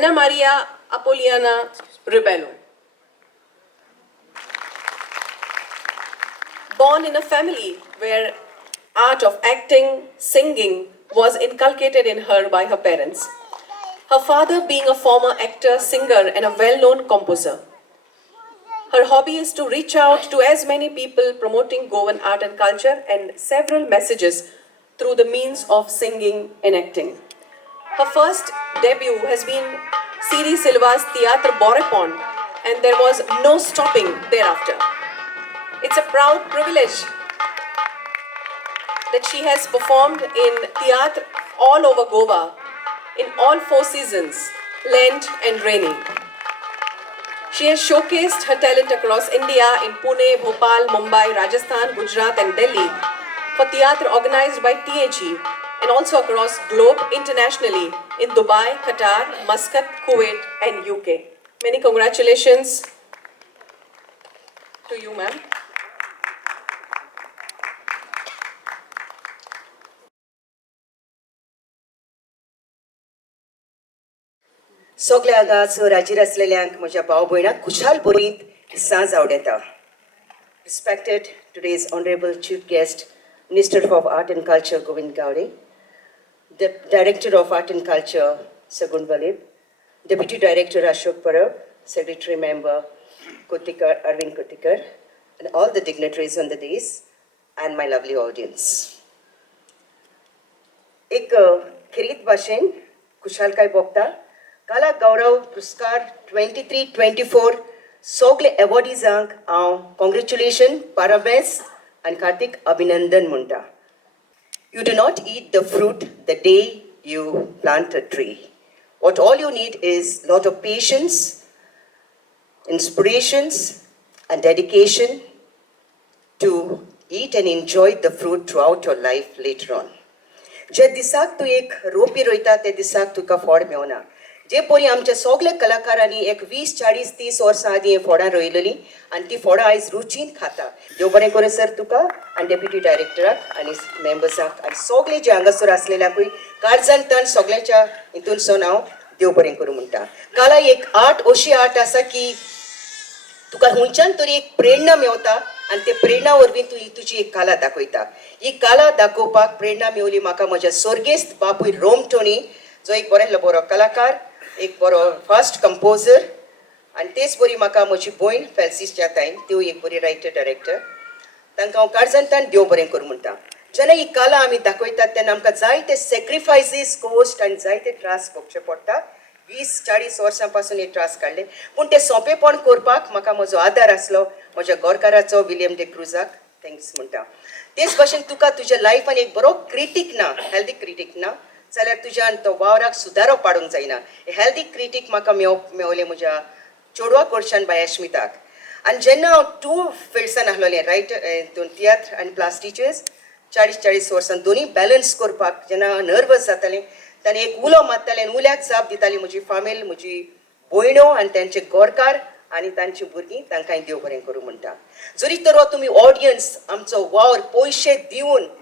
Anna Maria Apoliana Rebello. Born in a family where art of acting, singing was inculcated in her by her parents. Her father being a former actor, singer and a well-known composer. Her hobby is to reach out to as many people promoting Goan art and culture and several messages through the means of singing and acting. Her first debut has been Siri Silva's Theatre Borepon, and there was no stopping thereafter. It's a proud privilege that she has performed in theatre all over Goa in all 4 seasons, Lent and rainy. She has showcased her talent across India in Pune, Bhopal, Mumbai, Rajasthan, Gujarat and Delhi for theatre organized by TAG and also across globe internationally in Dubai, Qatar, Muscat, Kuwait and UK. Many congratulations to you, ma'am. सगळ्या राजीर असलेल्यांक म्हज्या भाव भयणांक खुशाल बरीत सांज आवडेता. Respected today's honorable chief guest, Minister of Art and Culture Govind Gaure, the Director of Art and Culture Sagun Valib, Deputy Director Ashok Parab, Secretary Member Kotikar Arvind Kotikar, and all the dignitaries on the dais and my lovely audience. एक खरीद भाशेन खुशालकाय भोगता Kala Gaurav पुरस्कार 23-24 सगळे अवॉर्डीजांक हांव congratulation, पाराबेस आनी हार्दिक अभिनंदन म्हणटा. You do not eat the fruit the day you plant a tree. What all you need is a lot of patience, inspirations and dedication to eat and enjoy the fruit throughout your life later on. जे दिसाक तूं एक रोपी रोयता ते दिसाक तुका फळ मेवना. जे परी आमच्या सगळ्या कलाकारांनी एक 20-40-30 वर्सां आदीं फळां रोयलेलीं आनी ती फळां आयज रुचीन खाता. देव बरें करूं सर तुका आनी डेप्युटी डायरेक्टराक आनी मेंबर्सांक आनी सगळे जे हांगासर आसलेल्यांकूय काळजान तन सगळ्यांच्या हितूनसून हांव देव बरें करूं म्हणटा. कला एक आर्ट अशी आर्ट आसा की तुका हुंयच्यान तरी एक प्रेरणा मेवता आनी ते प्रेरणा वरवीं तूं तुजी एक कला दाखयता. ही कला दाखोवपाक प्रेरणा मेवली म्हाका म्हज्या सर्गेस्त बापूय रोम टोनी, जो एक बरो कलाकार, एक बरो फास्ट कंपोजर आनी तेच बरी म्हाका म्हजी भयण फेल्सीच्या ताईन, त्यो एक बरी रायटर डायरेक्टर. तांकां हांव काळजांतल्यान देव बरें करूं म्हणटा. जेन्ना ही कला आमी दाखयतात तेन्ना आमकां जायते सॅक्रिफायसीस कोस्ट आनी जायते त्रास भोगचे पडटा. 20-40 वर्सां पासून हे त्रास काडले, पूण ते सोंपेपण करपाक म्हाका म्हजो आदार आसलो म्हज्या गोरकाराचो विलियम डे क्रुजाक थँक्स म्हणटा. तेच भाशेन तुका तुज्या लायफान एक बरो क्रिटीक ना, हेल्दी क्रिटीक ना जाल्यार तुज्यान तो वावराक सुदारो पाडूंक जायना. हेल्दी क्रिटीक म्हाका मेवले म्हज्या चेडवा कडच्यान बाय अश्मिताक. आनी जेन्ना हांव 2 फिल्ड्सान आहलोलें, रायटर तियात्र आनी क्लास टिचर्स, 40-40 वर्सां दोनी बॅलन्स करपाक जेन्ना हांव नर्वस जातालें तेन्ना एक उलो मारतालें आनी उल्याक जाप दिताली म्हजी फामील, म्हजी भयणो आनी तांचे गोरकार आनी तांची भुरगीं. तांकां देव बरें करूं म्हणटा. जरी तर तुमी ऑडियन्स आमचो वावर पयशे दिवन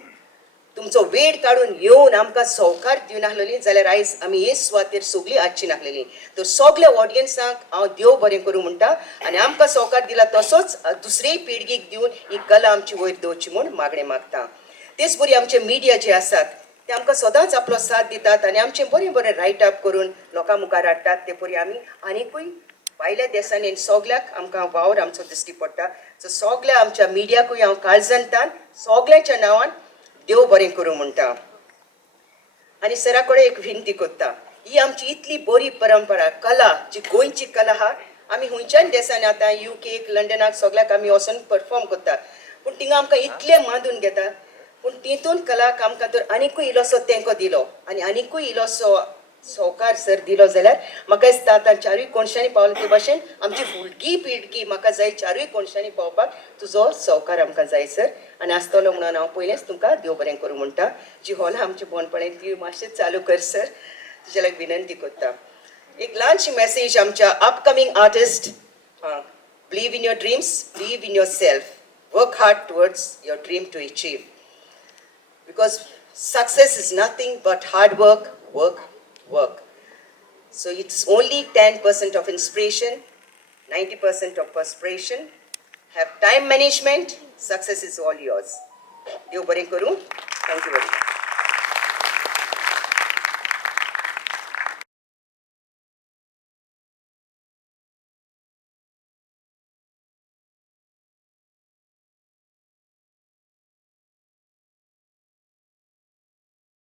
तुमचो वेळ काडून येवन आमकां सहकार दिवन आहलेलीं जाल्यार आयज आमी हे सुवातेर सगळीं आजची नाहलेलीं. तर सगळ्या ऑडियन्सांक हांव देव बरें करूं म्हणटा आनी आमकां सहकार दिला तसोच दुसरेय पिळगेक दिवन ही कला आमची वयर दवरची म्हूण मागणें मागता. तेच बरी आमचे मिडिया जे आसात ते आमकां सदांच आपलो साथ दितात आनी आमचें बरें बरें रायट अप करून लोकां मुखार हाडटात. ते परी आमी आनिकूय भायल्या देशांनी सगळ्याक आमकां वावर आमचो दिश्टी पडटा. सो सगळ्या आमच्या मिडियाकूय हांव काळजांतल्यान सगळ्यांच्या नांवान देव बरें करूं म्हणटा. आनी सरा कडेन एक विनंती करता, ही आमची इतली बरी परंपरा, कला जी गोंयची कला आहा, आमी हुंयच्यान देशांनी आतां UK, लंडनाक सगळ्याक आमी वचून परफॉर्म करता, पूण थिंगा आमकां इतलें मांडून घेता. पूण तितून कलाक आमकां तर आनिकूय इल्लोसो तेंको दिलो आनी आनिकूय इल्लोसो सहकार सर दिलो जाल्यार म्हाका दिसता आतां 4 कोनशांनी पावले ते भाशेन आमची फुडली पिळगी म्हाका जाय 4 कोनशांनी पावपाक तुजो सहकार आमकां जाय सर. आनी आसतलो म्हणून हांव पयलेंच तुमकां देव बरें करूं म्हणटा. जी हॉलां आमचे बोनपणें ती मातशें चालू कर सर, तुज्या लायक विनंती करता. एक ल्हानशी मॅसेज आमच्या upcoming artist. Believe in your dreams, believe in yourself, work hard towards your dream to achieve. Because success is nothing but hard work, work, work. So it's only 10% of inspiration, 90% of perspiration. Have time management, success is all yours. Dev bare karu. Thank you very much.